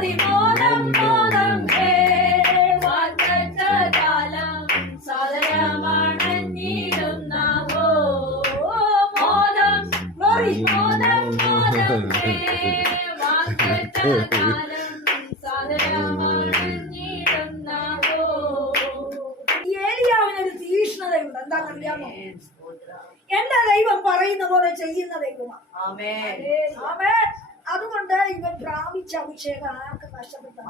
മോദം മോദം ഹേ വാഗ്ദത്തകാലം സാദരമണഞ്ഞിടുന്ന ഹോ മോദം ഗ്ലോറി മോദം മോദം ഹേ വാഗ്ദത്തകാലം സാദരമണഞ്ഞിടുന്ന ഹോ. ഏലിയാവിനൊരു തീക്ഷ്ണതയുണ്ട്. എന്താണെന്നറിയാമോ? എന്റെ ദൈവം പറയുന്ന പോലെ ചെയ്യുന്ന ദൈവമാണ്. അതുകൊണ്ട് ഇവൻ പ്രാപിച്ച അഭിഷേകം ആർക്കും നഷ്ടപ്പെട്ടു.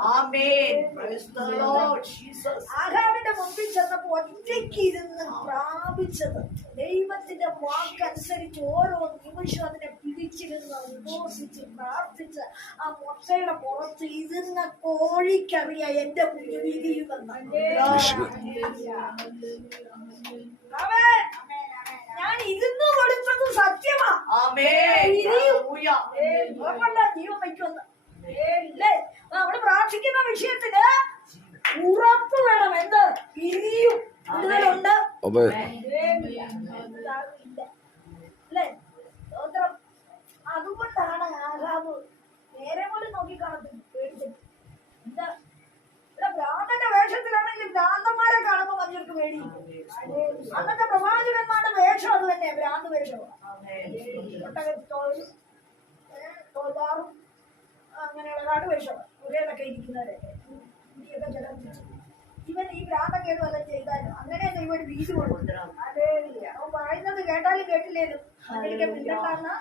ആഹാബിന്റെ മുമ്പിൽ ചെന്നപ്പോ ഒറ്റയ്ക്ക് ഇരുന്ന് പ്രാപിച്ചത് ദൈവത്തിന്റെ വാക്കനുസരിച്ച് ഓരോ നിമിഷവും അതിനെ പിടിച്ചിരുന്ന് ഉപവസിച്ച് പ്രാർത്ഥിച്ച് ആ മുട്ടയുടെ പുറത്ത് ഇരുന്ന കോഴിക്കറിയാ എന്റെ കുഞ്ഞു വിരിയുമെന്ന്. ഞാൻ ഇരുന്നു കൊടുത്തത് സത്യമാ. ജീവൻ വയ്ക്കുമെന്ന് നമ്മള് പ്രാർത്ഥിക്കുന്ന വിഷയത്തിന് ഉറപ്പ് വേണം. എന്ത് ഇനിയും കൂടുതലുണ്ട് അല്ലേ? അതുകൊണ്ടാണ് ആഹാബ് നേരെ പോലും നോക്കിക്കാണത്തില്ല, പേടിച്ചിട്ട്. എന്താ ഇവിടെ ഭ്രാന്തന്റെ വേഷത്തിലാണെങ്കിൽ ഭ്രാന്തന്മാരെ കാണുമ്പോ മനുഷ്യർക്ക് പേടി. അന്നത്തെ പ്രവാചകന്മാരുടെ വേഷം അത് തന്നെ, ഭ്രാന്ത് വേഷമാണ്. തോൽവാറും അങ്ങനെയുള്ള കാട്ടുവേഷമാണ് ഒരേതൊക്കെ ഇരിക്കുന്നവരൊക്കെ. ഇവൻ ഈ ഭ്രാന്തക്കേട് വല്ലതും ചെയ്താലും അങ്ങനെ ദൈവം ഒരു വീതി കൊടുക്കണം. അവൻ പറയുന്നത് കേട്ടാലും കേട്ടില്ലേലും അതിലേക്ക് പിന്നിട്ടാന്ന്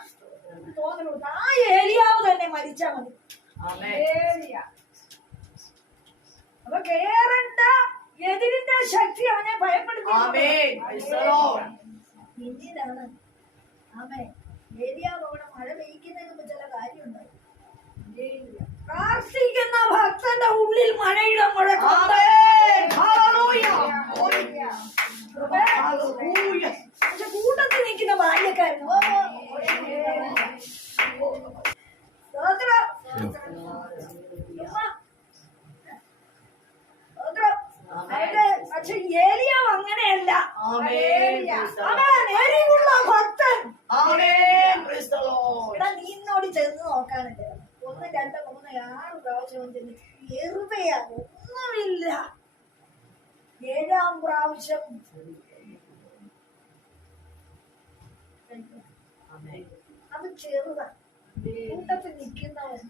തോന്നലുണ്ട്. ആ ഏലിയാവ് തന്നെ മരിച്ചാ മതി. അപ്പൊ കേറണ്ട എതിരിന്റെ ശക്തി അവനെ ഭയപ്പെടുത്തി. പിന്നീടാണ് ഏലിയാവ് അവിടെ മഴ പെയ്ക്കുന്നതിന് മുമ്പ് ചില കാര്യമുണ്ട്. പ്രാർത്ഥിക്കുന്ന ഭക്തന്റെ ഉള്ളിൽ മഴയുടെ മുഴക്കം. പക്ഷെ കൂട്ടത്തിൽ നിൽക്കുന്ന ബാല്യക്കാരൻ പക്ഷെ ഏലിയാവ് അങ്ങനെയല്ല. നേരിയുള്ള ഭക്തൻ നീന്നോട് ചെന്ന് നോക്കാനുണ്ട്. 1, 2, 3, 6 പ്രാവശ്യം ചെന്ന് വെറുതെയാ, ഒന്നുമില്ല. 7ാം പ്രാവശ്യം അത് ചെറുതാ. കൂട്ടത്തിൽ നിൽക്കുന്നവൻ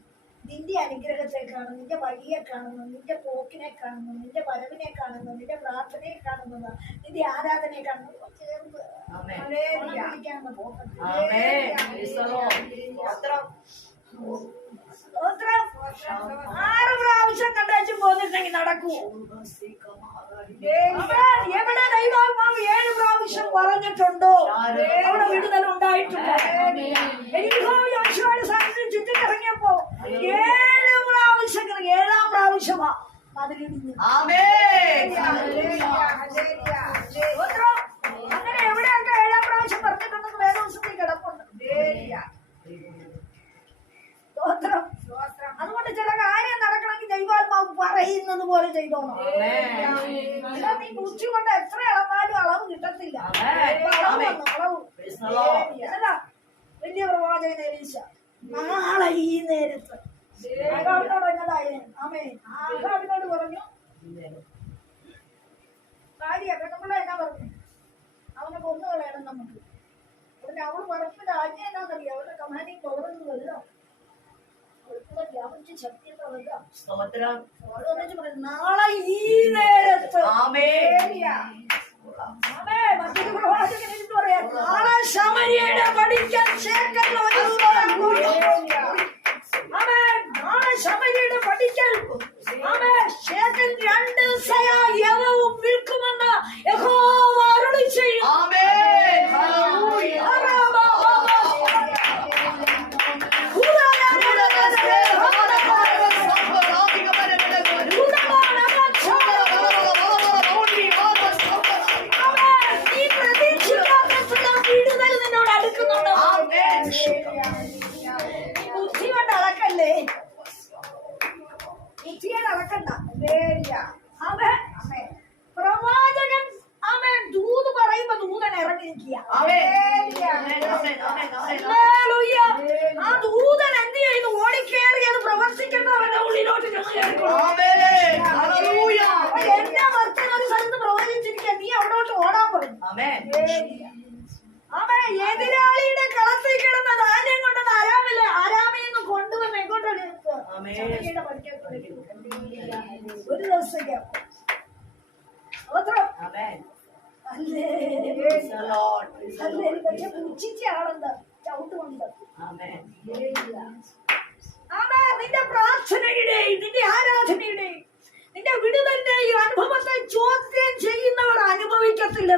നിന്റെ അനുഗ്രഹത്തെ കാണുന്നു, നിന്റെ വഴിയെ കാണുന്നു, നിന്റെ പോക്കിനെ കാണുന്നു, നിന്റെ വരവിനെ കാണുന്നു, നിന്റെ പ്രാർത്ഥനയെ കാണുന്നത്, നിന്റെ ആരാധനയെ കാണുന്നു. ചേർന്ന് 6 പ്രാവശ്യം കണ്ടു പോന്നിട്ടുണ്ടെങ്കിൽ നടക്കൂ. എവിടെ ദൈവാത്മാവ് 7 പ്രാവശ്യം പറഞ്ഞിട്ടുണ്ടോ അവിടെ വിടുതൽ ഉണ്ടായിട്ടുണ്ടോ? സാന്നിധ്യം ചുറ്റിക്കിറങ്ങിയപ്പോ 7 പ്രാവശ്യങ്ങൾ 7ാം പ്രാവശ്യമാ മതിലിടിഞ്ഞു. അങ്ങനെ എവിടെയൊക്കെ 7ാം പ്രാവശ്യം പറഞ്ഞിട്ടുണ്ടെന്ന് വേദോത്സവത്തിൽ കിടപ്പുണ്ട്. അതുകൊണ്ട് ചില കാര്യം നടക്കണമെങ്കിൽ ദൈവാത്മാവ് പറയുന്നത് പോലെ ചെയ്തോണം. നീ ബുദ്ധി കൊണ്ട് എത്ര അളന്നാലും അളവ് കിട്ടത്തില്ല. അളവ് വലിയ പ്രവാചകൻ എലീശ നാളെ ഈ നേരത്ത് ആഹാബിനോട് എന്നതായിരുന്നു. ആഹാബിനോട് പറഞ്ഞു ഭാര്യ പെണ്ണുപിള്ള എന്നാ പറഞ്ഞു, അവനെ കൊന്നു കളയണം നമുക്ക്. പിന്നെ അവൾ പറഞ്ഞിട്ട് ആജ്ഞ എന്നാന്നറിയാം, അവളുടെ കമാൻഡിങ് പവറൊന്നും വരിക നാളെ ഈ നേരത്ത് മറ്റൊരു പ്രവാചകൻ എന്ന് പറയാം, നാളെ ശമരിയുടെ പഠിക്കാൻ നാളെ ശമരിയുടെ പഠിക്കൽ ശേഖൻ 2 യവവും വിൽക്കുമെന്ന് യഹോവ അരുളി ചെയ്യും. ബുദ്ധി കൊണ്ട് അളക്കല്ലേ, ബുദ്ധിയെ അളക്കണ്ട. പ്രവാചകൻ ദൂത് പറയുമ്പോ ദൂതൻ ഇറങ്ങിയിരിക്കുക. ആ ദൂതൻ എന്ത് ചെയ്യുന്നു? ഓടിക്കേറിയത് പ്രവർത്തിക്കേണ്ടവന്റെ ഉള്ളിലോട്ട് ഒരു ദിവസത്തേക്ക് പുച്ഛിച്ചാണെന്താ ചവിട്ടുകൊണ്ട് നിന്റെ പ്രാർത്ഥനയുടെയും നിന്റെ ആരാധനയുടെയും നിന്റെ വിടുതന്റെയും അനുഭവത്തെ ചോദ്യം ചെയ്യുന്നവർ അനുഭവിക്കത്തില്ല.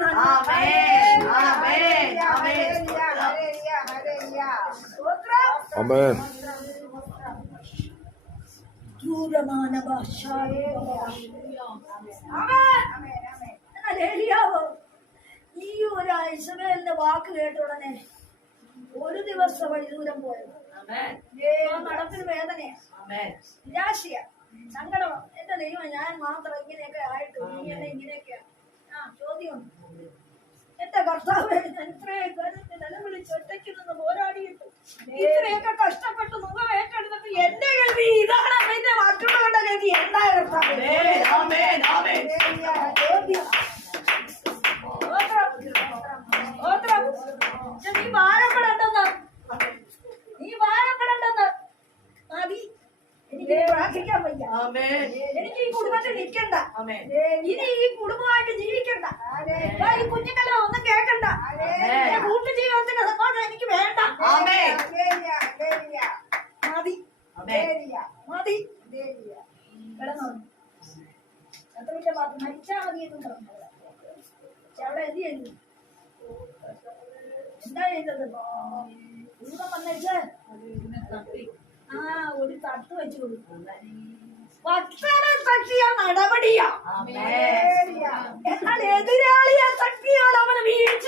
ഈ ഒരു ഇസ്രായേലിന്റെ വാക്ക് കേട്ട ഉടനെ ഒരു ദിവസം വഴി ദൂരം പോയത് നടപ്പിന് വേദനയാ, നിരാശയാ, സങ്കടം. എന്റെ ദൈവം ഞാൻ മാത്രം ഇങ്ങനെയൊക്കെ ആയിട്ട് ഇങ്ങനെയൊക്കെയാ. ചോദ്യമുണ്ട്. എന്റെ കർത്താവ് ഇത്രയൊക്കെ നിലവിളിച്ച് ഒറ്റയ്ക്ക് നിന്ന് പോരാടിയിട്ട് ഇത്രയൊക്കെ കഷ്ടപ്പെട്ട് മുഖം ഏറ്റെടുത്തിട്ട് എന്റെ ഗതി ഇതാണ്, എന്റെ മറ്റുള്ളവരുടെ ഗതി എന്താ കർത്താവ്? നീ ഭാരപ്പെടണ്ടെന്ന് മതി. എനിക്ക് പ്രാർത്ഥിക്കാൻ വയ്യ, എനിക്ക് ഈ കുടുംബത്തിൽ നിൽക്കണ്ട, ഇനി ഈ കുടുംബമായിട്ട് ജീവിക്കണ്ട, ഈ കുഞ്ഞുങ്ങളെ ഒന്നും കേൾക്കണ്ട, കൂട്ടുജീവിതത്തിന്റെ സന്തോഷം എനിക്ക് വേണ്ട, മതി മതി. കിടന്നോ എത്ര മരിച്ചാ മതി എന്നും പറഞ്ഞു. പക്ഷെ അവിടെ എന്ത് ചെയ്തു? എന്താ ചെയ്തത്? ദൂരം വന്നേച്ച് ഒരു തട്ട് വെച്ച് കൊടുക്കും. ഭക്തനെ തട്ടിയ നടപടിയാ, എന്നാൽ എതിരാളിയെ തട്ടിയാൽ അവന് വീഴ്ച.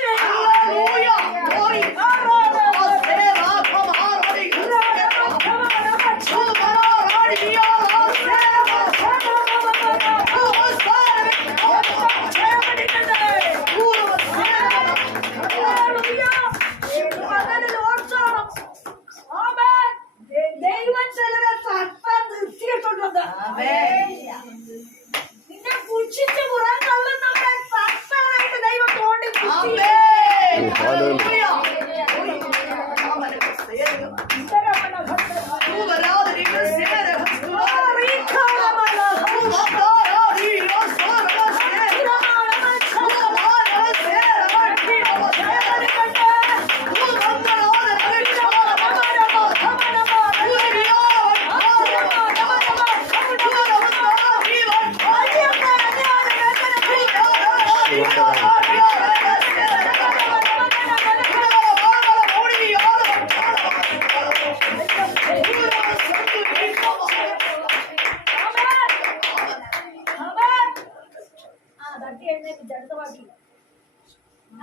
ദൈവം ചിലരെ തട്ടാൻ നിർത്തിയിട്ടുള്ളത്. നിന്നെ പുച്ഛിച്ച് പുറം തള്ളുന്നവരെ തട്ടാനായിട്ട് ദൈവം തോണ്ടി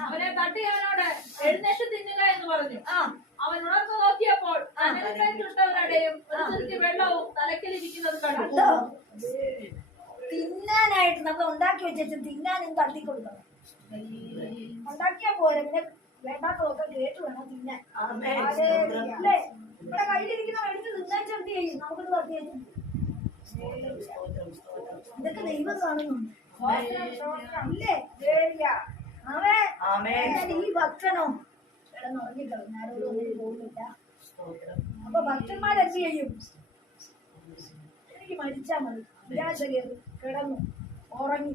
അവനെ തട്ടി അവനോട് എഴുന്നേറ്റ് തിന്നുക എന്ന് പറഞ്ഞു. അവൻ ഉണർന്നു നോക്കിയപ്പോൾ അനൽമേറ്റുള്ളവരുടെയും വെള്ളവും തലക്കിലിരിക്കുന്നത് കണ്ടു. തിന്നാനായിട്ട് നമ്മൾ ഉണ്ടാക്കി വെച്ചു തിന്നാനും തട്ടിക്കൊടുക്കണം. ഉണ്ടാക്കിയാ പോരെ, പിന്നെ വേണ്ടാത്തതൊക്കെ കേട്ട് വേണം തിന്നാൻ. അല്ലേ? ഇവിടെ കയ്യിലിരിക്കുന്ന മേടിച്ച് തിന്നാൻ ചെന്ത് ചെയ്യും? നമുക്കൊന്ന് തട്ടിയാൽ ഇതൊക്കെ ദൈവം കാണുന്നുണ്ട്. ഈ ഭക്തനോ കിടന്നുറങ്ങിക്കളഞ്ഞ ആരോടും ഒന്നും പോകുന്നില്ല. അപ്പൊ ഭക്തന്മാരെന്ത് ചെയ്യും? എനിക്ക് മരിച്ചാ മതി, നിരാശ കയറി കിടന്നു ഉറങ്ങി.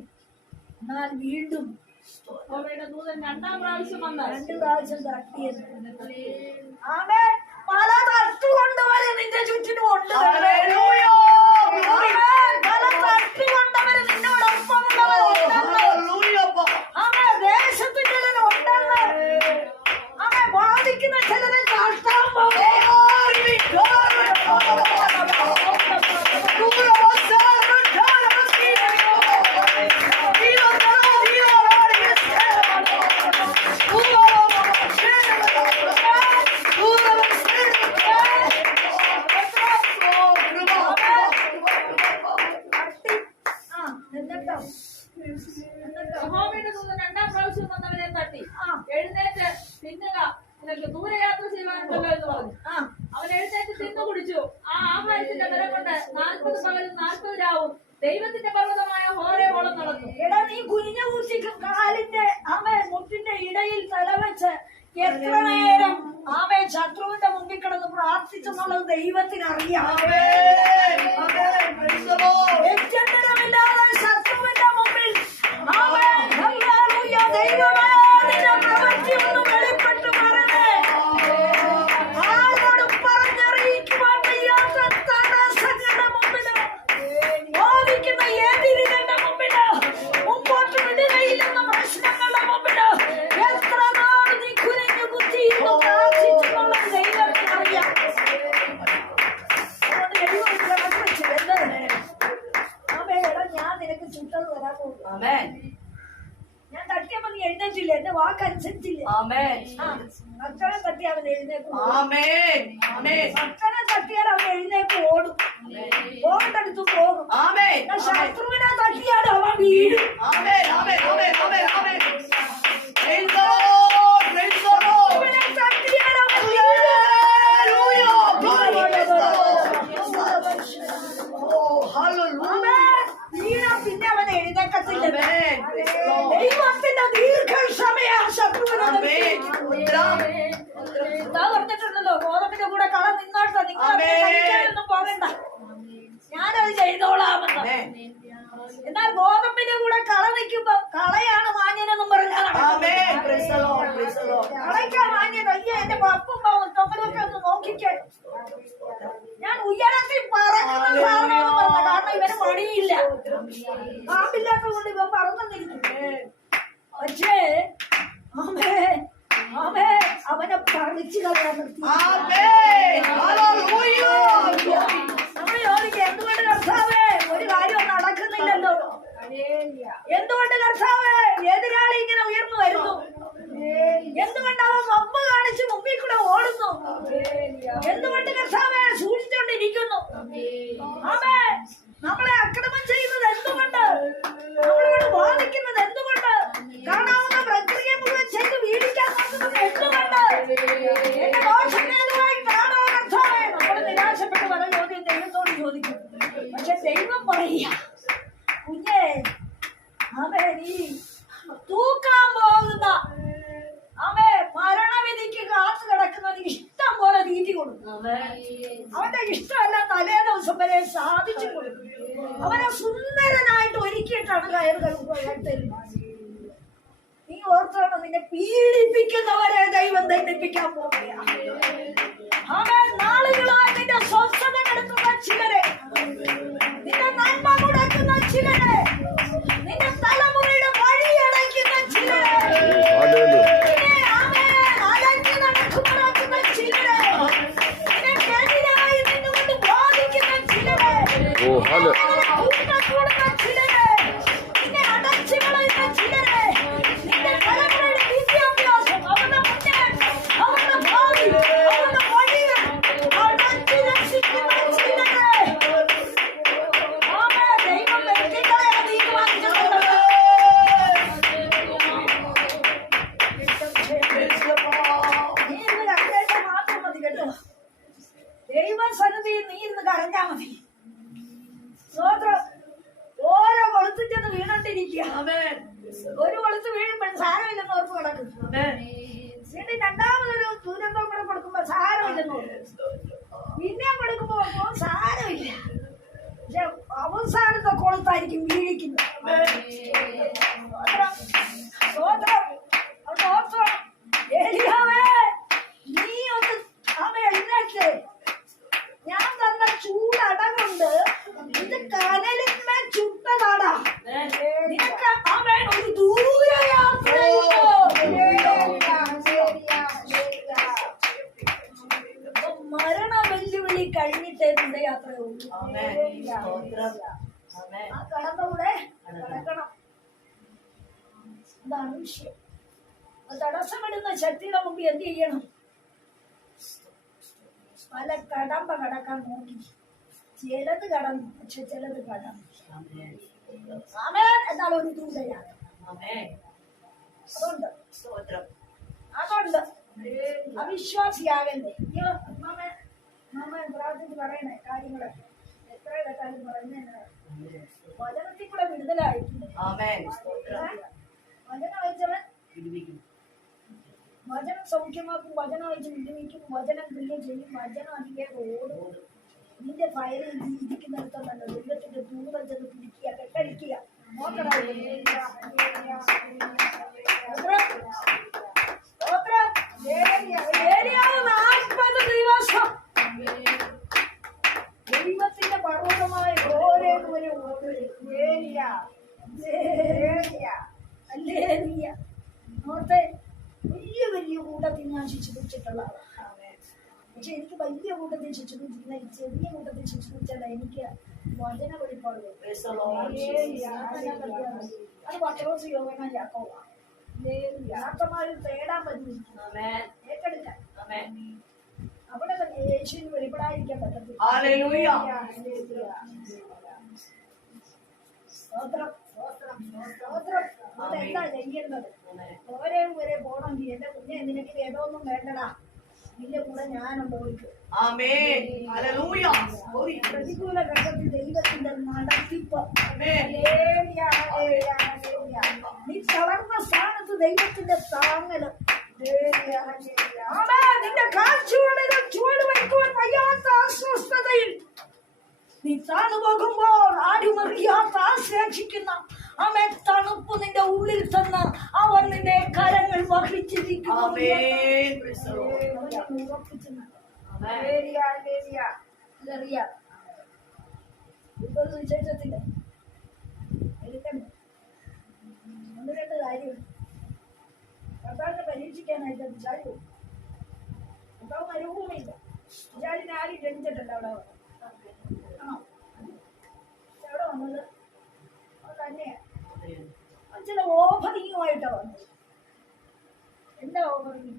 എന്നാൽ വീണ്ടും ദൂതൻ രണ്ടാം പ്രാവശ്യം വന്ന 2 പ്രാവശ്യം തട്ടിയത്. ആമേൻ. പല തട്ടുകൊണ്ടവര് നിന്റെ ചുറ്റിനും ഉണ്ട്. പല തട്ടുകൊണ്ടവര് നിന്നോടൊപ്പം ദേശത്ത് ചിലരുണ്ടെന്ന് അവൻ ബാധിക്കുന്ന ചിലരെ താഴ്ത്താൻ പോകും. യഹോവയുടെ ദൂതൻ രണ്ടാം പ്രാവശ്യം വന്നവനെ തട്ടി, എഴുന്നേറ്റ് തിന്നുക, നിനക്ക് ദൂരയാത്ര ചെയ്യുവാനുണ്ടല്ലോ എന്ന് പറഞ്ഞു. അവൻ എഴുന്നേറ്റ് തിന്നു കുടിച്ചു. ആ ആഹാരത്തിന്റെ ബലം കൊണ്ട് 40 പകലും 40 രാവും ദൈവത്തിന്റെ പർവ്വതമായ ഹോരയോളം നടന്നു. നീ കുഞ്ഞു കുറിച്ച് കാലിന്റെ മുട്ടിന്റെ ഇടയിൽ തലവെച്ച് എത്ര നേരം ആമേ ശത്രുവിന്റെ മുമ്പിൽ കിടന്ന് പ്രാർത്ഥിച്ചെന്നുള്ളത് ദൈവത്തിന് അറിയാം. വ്യത്യന്തരമില്ലാതെ ശത്രുവിന്റെ മുമ്പിൽ ആമേ ഹല്ലേലൂയ ദൈവമേ നിന്റെ പ്രവൃത്തി ഒന്ന് വെളിപ്പെട്ട് വരണേ. ആരോടും പറഞ്ഞറിയിക്കുവാൻ വയ്യാത്ത തടസ്സങ്ങളുടെ മുമ്പില്, ബാധിക്കുന്ന എതിരുകളുടെ മുമ്പില്, മുമ്പോട്ട് വിടുകയില്ലെന്ന പ്രശ്നങ്ങളുടെ മുമ്പില് എത്ര നാൾ നീ കുനിഞ്ഞു കുത്തിയിരുന്നു പ്രാർത്ഥിച്ചെന്നുള്ളത് ദൈവത്തിന് അറിയാം. അതുകൊണ്ട് ദൈവം കണക്ക് വെച്ചു എന്താണ് ആമേ എടാ ഞാൻ നിനക്ക് ചുട്ടത് വരാൻ പോകും. ഞാൻ തട്ടിയപ്പോ നീ എഴുന്നേറ്റില്ല, എന്റെ വാക്കനുസരിച്ചില്ല. അച്ഛനെ തട്ടി അവൻ എഴുന്നേക്കും, അച്ഛനെ തട്ടിയാൽ അവൻ എഴുന്നേക്ക് ഓടും, ഓടടുത്ത് പോകും. ശത്രുവിനെ തട്ടിയാൽ അവൻ വീഴും. ശത്രുവിനെ തട്ടിയാൽ അവൻ വീണ പിന്നെ അവൻ എഴുന്നേക്കത്തില്ല. ദൈവത്തിന്റെ ദീർഘക്ഷമയ ശത്രുവിനോട് പറഞ്ഞിട്ടുണ്ടല്ലോ, ഗോതമ്പിന്റെ കൂടെ കള നിന്നോട്ടോ, നിങ്ങളൊന്നും പോകണ്ട, ഞാനത് ചെയ്തോളാമെന്ന്. എന്നാൽ ഗോതമ്പിന്റെ കൂടെ കള നിൽക്കുമ്പോ കളയാണ് മാന്യനെന്നും പറഞ്ഞാൽ കളയ്ക്കാ മാന്യൻ. അയ്യ എന്റെ പപ്പും തൊക്കലൊക്കെ ഒന്ന് നോക്കിക്കേ, ഞാൻ ഉയരത്തിൽ പറക്കുന്ന സാധനം പറഞ്ഞ, കാരണം ഇവന് പണിയില്ല, പാമ്പില്ലാത്തത് കൊണ്ട് ഇവ പറന്നിരിക്കും. പക്ഷേ ആമേ ആമേ അവനെ പറിച്ചു കളയാൻ നിർത്തി. നമ്മൾ ചോദിക്കുക എന്തുകൊണ്ട് കർത്താവേ ഒരു കാര്യം നടക്കുന്നില്ലല്ലോ, എന്തുകൊണ്ട് കർത്താവേ എതിരാളി ഇങ്ങനെ ഉയർന്നു വരുന്നു, എന്തുകൊണ്ട് അവൻ വമ്പ് കാണിച്ച് മുമ്പിൽ കൂടെ ഓടുന്നു, എന്തുകൊണ്ട് കർത്താവേ സൂക്ഷിച്ചോണ്ടിരിക്കുന്നു, ആമേ നമ്മളെ അക്രമം ചെയ്യുന്നത് എന്തുകൊണ്ട്, നമ്മളോട് വാദിക്കുന്നത് എന്തുകൊണ്ട്, കാണാവുന്ന പ്രക്രിയ മുഴുവൻ ചെയ്ത് വീടിക്കാൻ നോക്കുന്നത് എന്തുകൊണ്ട്, എന്റെ ദോഷമേതുമായി കാണോ കർത്താവേ. നമ്മൾ നിരാശപ്പെട്ട് പല ചോദ്യം ദൈവത്തോട് ചോദിക്കും. പക്ഷെ ദൈവം പറയുക, കുഞ്ഞേ ആമേ നീ തൂക്കാൻ പോകുന്ന ആമേ മരണവിധിക്ക് കാത്തു കിടക്കുന്നത് ഇഷ്ടം പോലെ തീറ്റി കൊടുക്കും. അവന്റെ ഇഷ്ടമെല്ലാം തലേ ദിവസം വരെ സാധിച്ചു കൊടുക്കും. അവനെ സുന്ദരനായിട്ട് ഒരുക്കിയിട്ടാണ് കയറുന്നത്. നീ ഓർത്തോണം, നിന്നെ പീഡിപ്പിക്കുന്നവരെ ദൈവം ദണ്ഡിപ്പിക്കാൻ പോവുകയാണ്. അവൻ നാളുകളായി നിന്റെ സ്വസ്ഥത കെടുത്തുന്ന ചിലരെ, നിന്റെ നന്മ മുടക്കുന്ന ചിലരെ, നിന്റെ തലമുറയുടെ വഴിയടയ്ക്കുന്ന ചിലരെ, അലഞ്ഞു നടക്കുമ്പോഴാക്കുന്ന ചിലരെ, നിനക്കെതിരായി നിന്നുകൊണ്ട് ബാധിക്കുന്ന ചിലരെ, കൂടുന്ന ചിലരെ, നിന്നെ അടച്ചു കളയുന്ന ചിലരെ, നിന്റെ തലമുറയുടെ വിദ്യാഭ്യാസം, അവരുടെ മുന്നേറ്റം, അവരുടെ ഭാവി, അവരുടെ വഴികൾ അടച്ചു രക്ഷിക്കുന്ന ചിലരെ ആമേ ദൈവം വ്യക്തികളെ തീരുമാനിച്ചിട്ടുണ്ട്. നീ ഇന്ന് കരഞ്ഞാൽ മാത്രം മതി കേട്ടോ, ദൈവസന്നിധിയിൽ നീ ഇന്ന് കരഞ്ഞാ മതി. സ്വോത്രം. ഓരോ കൊളുത്തും ചെന്ന് വീണോണ്ടിരിക്കുക. ഒരു കൊളുത്ത് വീഴുമ്പോൾ സാരമില്ലെന്ന് ഓർത്ത് കിടക്കും. വീണ്ടും രണ്ടാമതൊരു ദൂരന്തം കൂടെ കൊടുക്കുമ്പോ സാരമില്ലെന്ന് പിന്നെയും കൊടുക്കുമ്പോ സാരമില്ല. പക്ഷെ അവസാനത്തെ കൊളുത്തായിരിക്കും വീഴിക്കുന്നത്. ഏലിയാവേ നീ ഒന്ന് അവൻ എഴുന്നേറ്റ്, ഞാൻ തന്ന ചൂടടങ്ങുണ്ട്, ഇത് കനലിന്മേൽ ചുട്ടതാടാ, നിനക്ക് അവൻ ഒരു ദൂരയാത്രയുണ്ടോ. മരണ വെല്ലുവിളി കഴിഞ്ഞിട്ടേ ദൂരയാത്രയുള്ളൂ. ആ കടന്നൂടെ നടക്കണം. അതാണ് വിഷയം. തടസ്സമിടുന്ന ശക്തിയുടെ മുമ്പിൽ എന്ത് ചെയ്യണം? പല കടമ്പ കടക്കാൻ നോക്കി, ചിലത് കടന്നു, പക്ഷെ ചിലത് കടന്നു. എന്നാലും ഒരു ദൂരയാണ്. അതുകൊണ്ട് അവിശ്വാസിയാകണ്ടേ. പ്രാർത്ഥിച്ച് പറയണേ കാര്യങ്ങള് എത്ര കാര്യം പറയുന്ന വചനത്തിൽ കൂടെ വിടുതലായിട്ടുണ്ട്. വചനം വെച്ചവൻ വചനം സൗഖ്യമാക്കും, വചനം അയച്ച് വിടുവിക്കും, വചനം ക്രിയ ചെയ്യും, വചനം അതിവേഗം ഓടും. നിന്റെ ഫയലിൽ ഇരിക്കുന്നിടത്തല്ല ദൈവത്തിന്റെ ദൂരം ചെന്ന് പിടിക്കുക, കെട്ടടിക്കുക. നോക്കണം. ദൈവത്തിന്റെ പർവ്വതമായ ഓരോന്ന് വരെ ഓർത്തെ വലിയ വലിയ കൂട്ടത്തിൽ ഞാൻ ശിശുപിടിച്ചിട്ടുള്ള ആളാണ്. പക്ഷെ എനിക്ക് വലിയ കൂട്ടത്തിൽ ശിശുപിടിച്ചിരുന്ന ചെറിയ കൂട്ടത്തിൽ ശിശുപിടിച്ചാൽ എനിക്ക് വചന വെളിപ്പാട്. അത് പത്രോസ് യോഹന്നാൻ യാക്കോബാണ്. യാത്രമാരിൽ തേടാൻ പറ്റിയിരിക്കുന്നു, ഏറ്റെടുക്കാൻ. അവിടെ യേശുവിന് വെളിപ്പെടാതിരിക്കാൻ പറ്റത്തില്ല. എന്താ ചെയ്യേണ്ടത്? ഓരോ വരെ പോകണമെങ്കിൽ എന്റെ കുഞ്ഞെ നിനക്ക് ഏതൊന്നും വേണ്ടടാ, നിന്റെ കൂടെ ഞാനുണ്ട്. പ്രതികൂല ഘട്ടത്തിൽ ദൈവത്തിന്റെ നടത്തിപ്പ്. നീ തളർന്ന സ്ഥാനത്ത് ദൈവത്തിന്റെ താങ്ങല്. നിന്റെ കാഴ്ചകളിലും ചുവട് വയ്ക്കുവാൻ വയ്യാത്ത അസ്വസ്ഥതയിൽ നീ താണു പോകുമ്പോൾ ആരുമറിയാത്ത ആശ്ലേഷിക്കുന്ന അവൻ തണുപ്പ് നിന്റെ ഉള്ളിൽ തന്ന അവൻ നിന്നെ കരങ്ങൾ വഹിച്ചിരിക്കുന്നു. വിശേഷത്തില് എടുക്കണ്ട. ഒന്ന് രണ്ട് കാര്യമുണ്ട്. കർത്താവിനെ പരീക്ഷിക്കാനായിട്ട് വിചാരിച്ചു. കർത്താവ് മരുഭൂമിയില്ല. വിചാരിനെ ആരും ജനിച്ചിട്ടുണ്ട് അവിടെ. എവിടെ വന്നത് തന്നെയാ. ചില ഓഫറിങ്ങുമായിട്ടാ വന്നത്. എന്താ ഓഫറിങ്?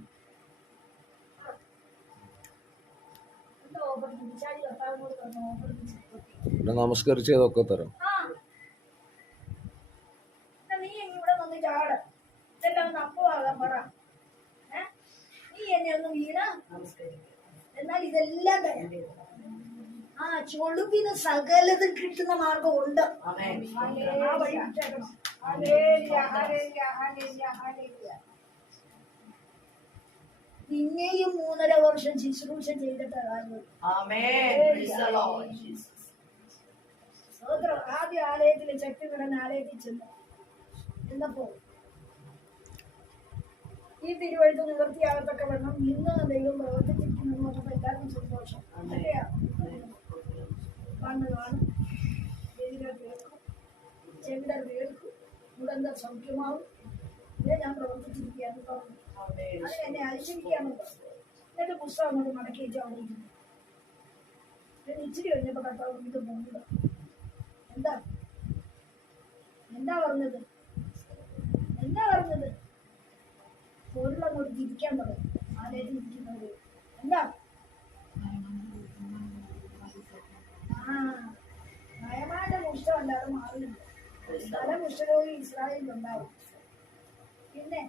എന്താ ഓഫറിങ്? വിചാരി കർത്താവിനോട് പറഞ്ഞ ഓഫറിങ് നമസ്കരിച്ചതൊക്കെ തരാം. നീ ഇവിടെ വന്ന് ചാട്, ഇതെല്ലാം ഒന്ന് അപ്പമാകാൻ പറ. നീ എന്നെ ഒന്ന് വീണ, എന്നാൽ ഇതെല്ലാം തരാം. ചൊളുവിന് സകലതും കിട്ടുന്ന മാർഗമുണ്ട്. പിന്നെയും 3.5 വർഷം ശുശ്രൂഷ ചെയ്തിട്ട് ആദ്യ ആലയത്തില് ചട്ടുകിടന്ന ആലയത്തിൽ ചെന്നപ്പോ ഈ തിരുവഴുത്ത് നിവൃത്തിയാകത്തക്ക വണ്ണം ഇന്ന് ദൈവം പ്രവർത്തിച്ചിരിക്കുന്നു. എല്ലാവർക്കും സന്തോഷം. കണ്ണ് കാണും, ചെവിടർ കേൾക്കും, ചെവിടർ കേൾക്കും, മുടന്ത സൗഖ്യമാവും. ഇതേ ഞാൻ പ്രവർത്തിച്ചിരിക്കുകയാണ് പറഞ്ഞു. അത് എന്നെ അയച്ചിരിക്കുകയാണ് പറഞ്ഞു. എന്നിട്ട് പുസ്തകം കൊണ്ട് മടക്കി വെച്ച് അവിടെ ഇരിക്കുന്നു. ഇച്ചിരി കഴിഞ്ഞപ്പോ കർത്താവ് ഇത് പോകുന്നത് എന്താ പറഞ്ഞത്? പൊരുളങ്ങോട്ട് തിരിക്കാൻ തുടങ്ങി. ആലയത്തിൽ ഇരിക്കുന്നത് എന്താ? നയമാന്റെ മുഷ്ടമല്ലാതെ മാറില്ല. പല മുഷ്ടരോഗി ഇസ്രായേലിലുണ്ടാവും. പിന്നെ